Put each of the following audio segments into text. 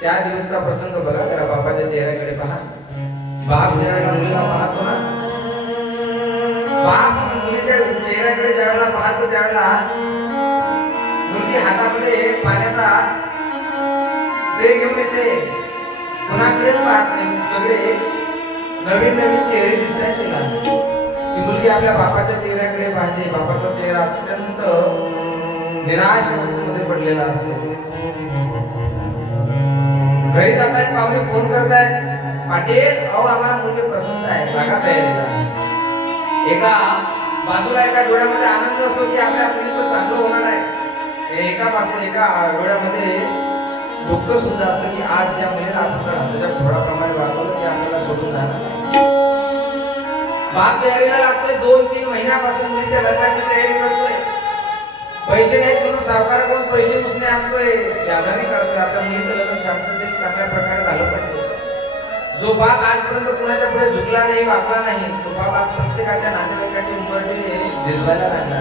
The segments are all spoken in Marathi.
त्या दिवसचा प्रसंग बघा जरा, बापाच्या चेहऱ्याकडे पहा. बाप ज्यावेळेला मुलीला पाहतो ना, बाप मुलीच्या चेहऱ्याकडे ज्यावेळेला पाहतो त्यावेळेला मुलगी हातामध्ये पाण्याचा ट्रे घेऊन येते, कुणाकडेच पाहत नाही. सगळे नवीन नवीन चेहरे दिसत आहेत तिला. ती मुलगी आपल्या बापाच्या चेहऱ्याकडे पाहते. बापाचा चेहरा अत्यंत निराश अवस्थेमध्ये पडलेला असतो. घरी जातायत, पाहुणे फोन करतायत, पाटील अहो आम्हाला मुलगी पसंत आहे, लागा तयारीला. एका बाजूला एका डोळ्यामध्ये आनंद असतो की आपल्या मुलीचं चांगलं होणार आहे, एका डोळ्यामध्ये दुःख सुद्धा असतं की आज या मुलीला आपण हाताच्या घोडाप्रमाणे वागवलं की आपल्याला सोडून जाणार. बाप तयारीला लागतोय. 2-3 महिन्यापासून मुलीच्या लग्नाची तयारी करतोय. पैसे नाहीत म्हणून सावकाराकडून पैसे उसने आणतोय, व्याजाने करतोय. आपल्या मुलीचं लग्न शांततेत चांगल्या प्रकारे झालं पाहिजे. जो बाप आजपर्यंत कुणाच्या पुढे झुकला नाही, वाकला नाही, तो बाप आज प्रत्येकाच्या नातेवाईकाची उंबरठे झिजवायला लागला.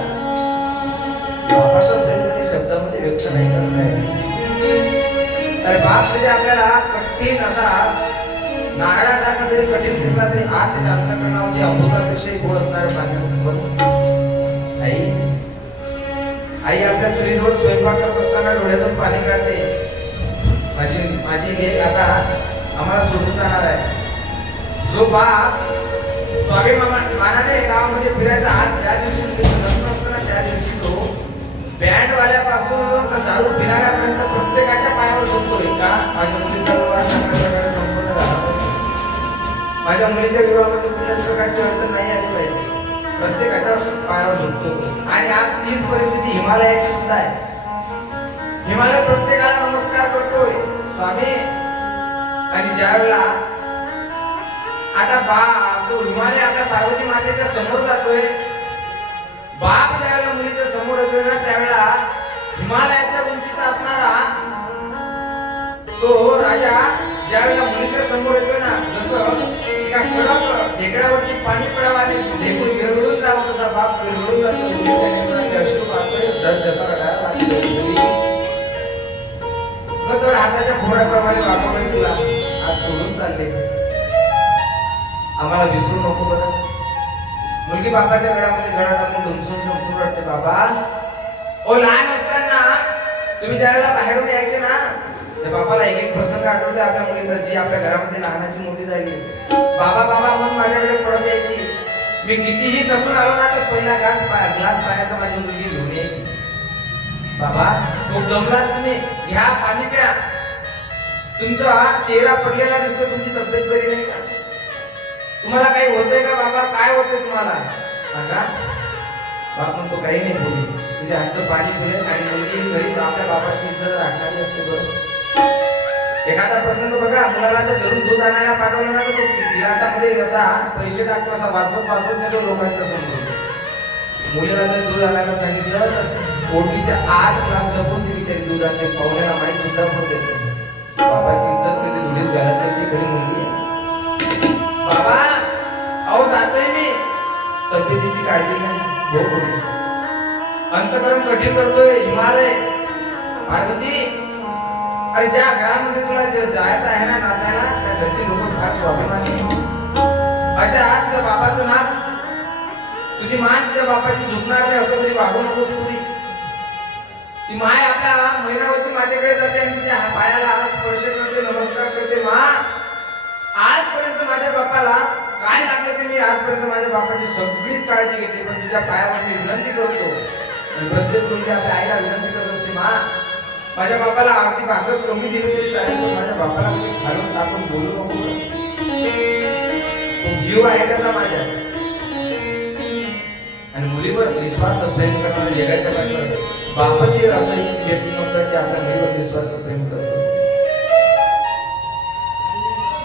बापाचं प्रेम कधी शब्दामध्ये व्यक्त नाही करताय. तर बाप तरी आपल्याला कठीण असा नारळासारखा जरी कठीण दिसला तरी आज त्याच्या अंतःकरणामध्ये अमृतापेक्षाही गोड असणारे पाणी असतं. आई आपल्या चुलीजवळ स्वयंपाक करत असताना डोळ्यातून पाणी काढते. माझी लेक आता आम्हाला सोडून जाणार आहे. जो बाप स्वाभिमानाने गावामध्ये फिरायचा, आज ज्या दिवशी लग्न असतं ना त्या दिवशी तो बँडवाल्यापासून दारू पिणाऱ्यापर्यंत प्रत्येकाच्या पायावर झोपतोय. का माझ्या मुलीचा विवाह चांगल्या प्रकारे संपन्न झाला पाहिजे, माझ्या मुलीच्या विवाहामध्ये कुठल्याच प्रकारची अडचण नाही आली पाहिजे, प्रत्येकाच्या पायावर झोपतो. आणि आज तीच परिस्थिती हिमालयाची सुद्धा आहे. हिमालय प्रत्येकाला नमस्कार करतोय स्वामी. आणि ज्या वेळेला आता तो हिमालय आपल्या पार्वती मातेच्या समोर जातोय, बाप ज्यावेळेला मुलीच्या समोर येतोय ना त्यावेळेला हिमालयाच्या उंचीचा असणारा तो राजा ज्यावेळेला मुलीच्या समोर येतोय ना, जसं एका कडक ढेकळावरती पाणी पडावं आणि ढेकूळ गिरगळून जावं तसा बाप गिरगळून जातो. मुलीच्या नेत्रांचे अश्रू वाहतोय, दर जसा रडायला लागतो. तर हाताच्या घोड्याप्रमाणे वागवलंय तुला, आज सोडून चालले, आम्हाला विसरू नको बरं. मुलगी बापाच्या गळ्यामध्ये गळा टाकून ढुमसून रडते. बाबा ओ लहान असताना तुम्ही ज्या वेळेला बाहेरून यायचे ना, त्या बापाला एक एक प्रसंग आठवते आपल्या मुलीचा, जी आपल्या घरामध्ये लहानाची मोठी झाली. बाबा बाबा म्हणून माझ्याकडे पडत यायची. मी कितीही थकून आलो ना तर पहिला ग्लास पाण्याचा माझी मुलगी घेऊन यायची. बाबा खूप दमलात तुम्ही, घ्या पाणी प्या. तुमचा चेहरा पडलेला दिसतो, तुमची तब्येत बरी नाही का? तुम्हाला काही होतंय का बाबा? काय होतंय तुम्हाला सांगा. बाप म्हणतो काही नाही बोली, तुझ्या हातचं पाणी पिले. आणि मुलगी गरीब आपल्या बापाची इज्जत राखणारी असते बरं. एखादा प्रसंग बघा, मुलाला जर घरून दूध आणायला पाठवलं ना तर तो गिलासामध्ये असा पैसे टाकतो, असा वाजवत नेतो लोकांच्या समोर. मुलीला जर दूध आणायला सांगितलं तर ओढणीच्या आत ग्लास लपून ती बिचारी दूध आणते, पाहुण्याला माहीत सुद्धा पडू देत नाही. बाबाची इज्जत कधी धुळीत घालत नाही, ती खरी मुलगी आहे. बाबा अहो जातोय मी, तब्येतीची काळजी घ्या. भोग होती, अंतकरण कठीण करतोय हिमालय. पार्वती अरे ज्या घरामध्ये तुला जायचं आहे ना नात्याला, त्या घरचे लोक फार स्वाभिमानी. अशा तुझ्या बापाचं नाक, तुझी मान तुझ्या बापाची झुकणार नाही असं कधी वागू नकोस पुरी. ती माय आपल्या मैनावती मातेकडे जाते आणि तिच्या पायाला स्पर्श करते, नमस्कार करते. मा आजपर्यंत माझ्या बापाला काय लागलं ते मी आजपर्यंत माझ्या बापाची सगळीच काळजी घेतली, पण तुझ्या पायावर मी विनंती करतो. आणि प्रत्येक मुलगी आपल्या आईला विनंती करत असते, मा माझ्या बापाला आरती भाकर कमी दिली तरी चालेल, पण माझ्या बापाला कधी खालून टाकून बोलू नको. खूप जीव आहे त्याचा माझ्या. आणि मुलीवर निस्वार्थ प्रेम करणारा जगाच्या पाठीवर बापाची असं व्यक्तिमत्वाची आपल्या मुलीवर निस्वार्थ प्रेम करत असते.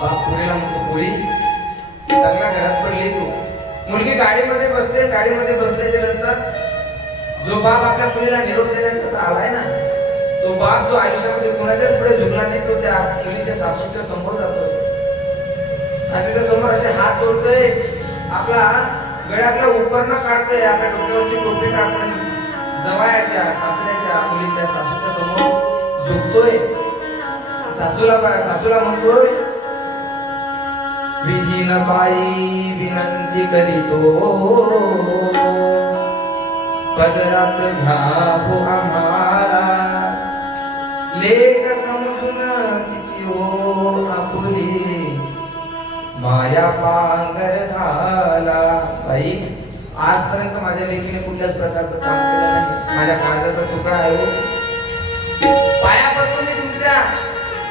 बाप पुरीला म्हणतो, पुरी चांगल्या घरात पडली तू. मुलगी गाडीमध्ये बसते, गाडीमध्ये बसल्याच्या नंतर जो बाप आपल्या मुलीला निरोप देण्याकरता आलाय ना, तो बाप जो आयुष्यामध्ये कुणाच्याच पुढे झुकला नाही, तो त्या मुलीच्या सासूच्या समोर जातो. सासूच्या समोर असे हात जोडतोय, आपला गळ्यातला उपरणं काढतोय, आपल्या डोक्यावरची टोपी काढतोय, जवायाच्या सासऱ्याच्या मुलीच्या सासूच्या समोर झुकतोय. सासूला म्हणतोय, विहीन बाई विनंती करीतो, पदरात घ्यावो आम्हाला, लेक समजून तिची ओ आपुली, माया पांगर घाला. बाई, आजपर्यंत माझ्या लेकीने कुठल्याच प्रकारचं काम केलं नाही. माझ्या काळजाचा तुकडा आहे होती. पाया पडतो मी तुमच्या.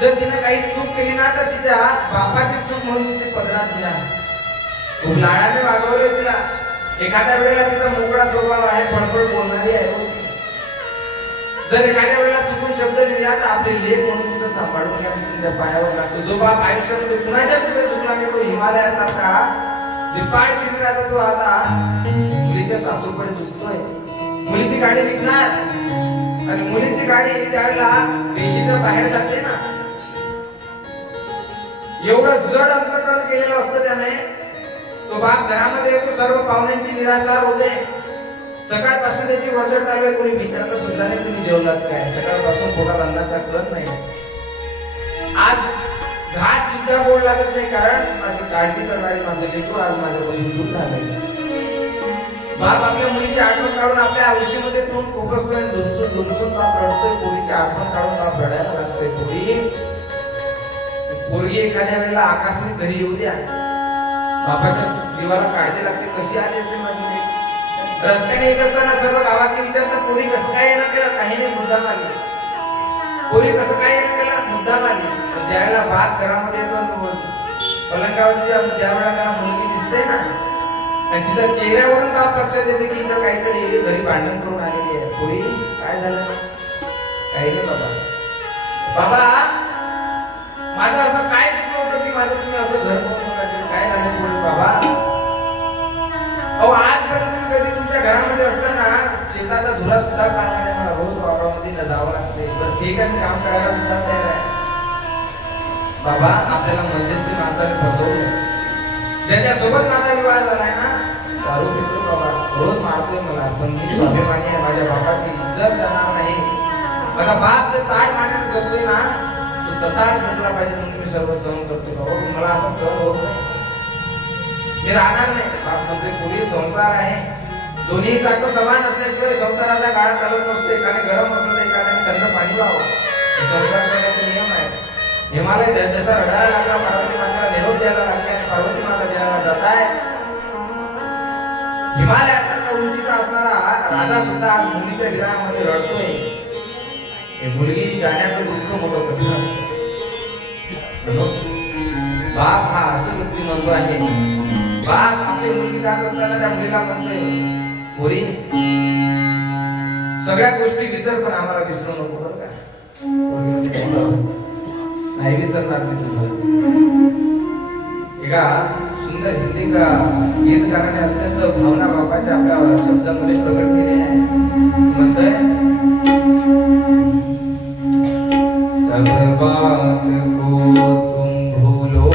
जर तिने काही चूक केली ना तर तिच्या बापाची चूक म्हणून तिची पदरात घ्या. खूप लाडाने वागवले तिला. एखाद्या वेळेला तिचा मोकळा स्वभाव आहे, फडफड बोलणारी आहे होती. जर एखाद्या वेळेला चुकून शब्द निघाला तर आपले लेख म्हणून तिचं सांभाळून घ्या. मी तुमच्या पायावर लागतो. जो बाप आयुष्यामध्ये कुणाच्या तुझ्या चुकला नाही, तो हिमालयासारखा दिपाड शिबिराचा तो आता मुलीच्या सासूकडे झुकतोय. मुलीची गाडी निघणार आणि मुलीची गाडी त्यावेळेला वेशीच्या बाहेर जाते ना, एवढं जड अंतकरण केलेलं असतं त्याने. तो बाप घरामध्ये येतो, सर्व पाहुण्यांची निराशार होते. सकाळपासून त्याची वर्दळ चालू आहे. कोणी विचारलं सुद्धा नाही तुम्ही जेवलात काय. सकाळपासून पोटात अन्नाचा कण नाही. आज घास सुद्धा गोड लागत नाही, कारण माझी काळजी करणारी माझं लेकरू आज माझ्यापासून दूर झालंय. बाप आपल्या मुलीची आठवण काढून आपल्या आयुष्यामध्ये तोंड खोपसतोय, डुमसून बाप रडतोय. पोरीची आठवण काढून बाप रडायला लागतोय. पोरगी एखाद्या वेळेला आकाशने घरी येऊ द्या, बापाच्या जीवाला काळजी लागते. कशी आली असेल माझी लेक. रस्त्याने येत असताना सर्व गावातले विचारतात, पोरी कसं काय येणं केलं. काही नाही, मुद्दाम आली. पोरी कसं काय येणं केलं, मुद्दाम आली. ज्यावेळेला बाप घरामध्ये येतो, पलंगावर ज्यावेळेला त्याला मुलगी दिसते ना, आणि तिच्या चेहऱ्यावरून बाप लक्षात येते की हिचं काहीतरी घरी भांडण करून आलेली आहे. पोरी काय झालं. काही नाही बाबा, माझं असं काय चुकलं होतं की माझं तुम्ही असं घर म्हणून काय झालं. पोरी बाबा, अहो आजपर्यंत तुम्ही कधी तुमच्या घरामध्ये असताना शेताचा धुरा सुद्धा पाहिला नाही. मला रोज वावरामध्ये जावं लागते. पण ठीक आहे, मी काम करायला सुद्धा तयार आहे. बाबा, आपल्याला मध्यस्थी माणसाने फसवलं. ज्याच्यासोबत माझा विवाह झालाय ना, दारू पितो बाबा, रोज मारतोय मला, पण मी स्वाभिमानी आहे. माझ्या बापाची इज्जत जाणार नाही. माझा बाप जर ताट मानेने जगतोय ना, तो तसाच जगला पाहिजे म्हणून मी सर्व सहन करतोय. बाबा, मला आता सहन होत नाही, मी राहणार नाही. बाप म्हणतोय, पुढे संसार आहे, दोन्ही चाक समान असल्याशिवाय संसाराचा गाळा चालत नसतो. एकाने गरम असलं तर एकाने थंड पाणी व्हावं. संसार करण्याचा नियम आहे. हिमालय जसा रडायला लागला, पार्वती मातेला निरोप द्यायला लागले, आणि पार्वती माता ज्याला जात आहे, हिमालयासारखा उंचीचा असणारा राजा सुद्धा आज मुलीच्या विराहामध्ये रडतोय. हे मुलगी जाण्याचं दुःख मोठं कठीण असतं. बाप हा असं व्यक्तिमत्व आहे. बाप आपली मुलगी जात असताना त्या मुलीला म्हणतोय, पोरी सगळ्या गोष्टी विसर, पण आम्हाला विसरू नको बरं का. नाही विसरणार मी तुला. एका सुंदर हिंदी गीतकाराने अत्यंत भावना बापाच्या आपल्या शब्दामध्ये प्रकट केलेल्या आहे. म्हणतोय, सब बात को तुम भूलो,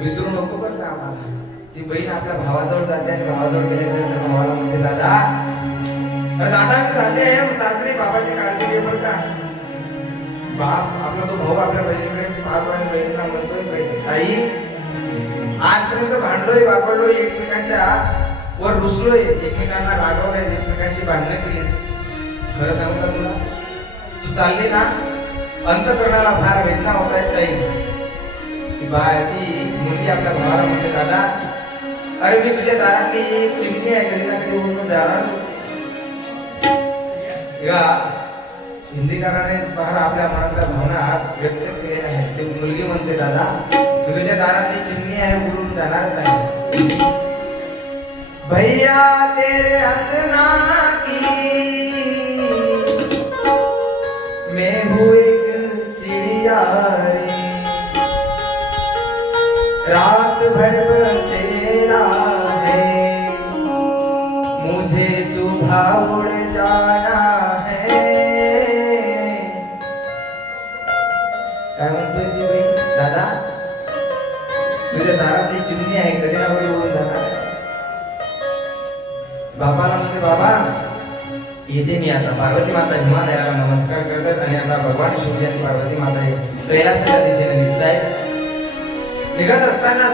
विसरू नको बरं का आम्हाला. ती बहीण आपल्या भावाजवळ जाते आणि भावाजवळ गेल्यानंतर भावाला म्हणते, दादा दादा मी जाते आहे सासरी, बाबाची काळजी घे बरं का. बाप आपला तो भाऊ आपल्या बहिणीकडे पाहतो आणि बहिणीला म्हणतोय, ताई भांडलोय वाकडलोय एकमेकांच्या वर रुसलोय, एकमेकांना रागवलंय, एकमेकांशी भांडणं केली. खरं सांगू का तुला, तू चालली ना अंतःकरणाला फार वेदना होत आहेत ताई. ती मुलगी आपल्या भावाला म्हणते, दादा अरे मी तुझ्या दारातली चिमणी आहे, कधी ना कधी उडून जाणार होते. हिंदीकाराने फार आपल्या मनातल्या भावना व्यक्त केलेल्या आहेत. ती मुलगी म्हणते, दादा मी तुझ्या दारातली चिमणी आहे, उडून जाणारच आहे. भैया तेरे अंगना की मैं हूँ एक चिड़िया रे, रात भर बसेरा है, मुझे सुबह उड़ जाना है. काय म्हणतोय ती बाई, दादा तुझ्या दारातली चिमणी आहे, कधी ना कधी उडून जाणार. बापाला म्हणते, बाबा येते मी आता. पार्वती माता हिमालयाला नमस्कार करतात आणि आता भगवान शिवजी आणि पार्वती माता कैलासाच्या दिशेने निघत असताना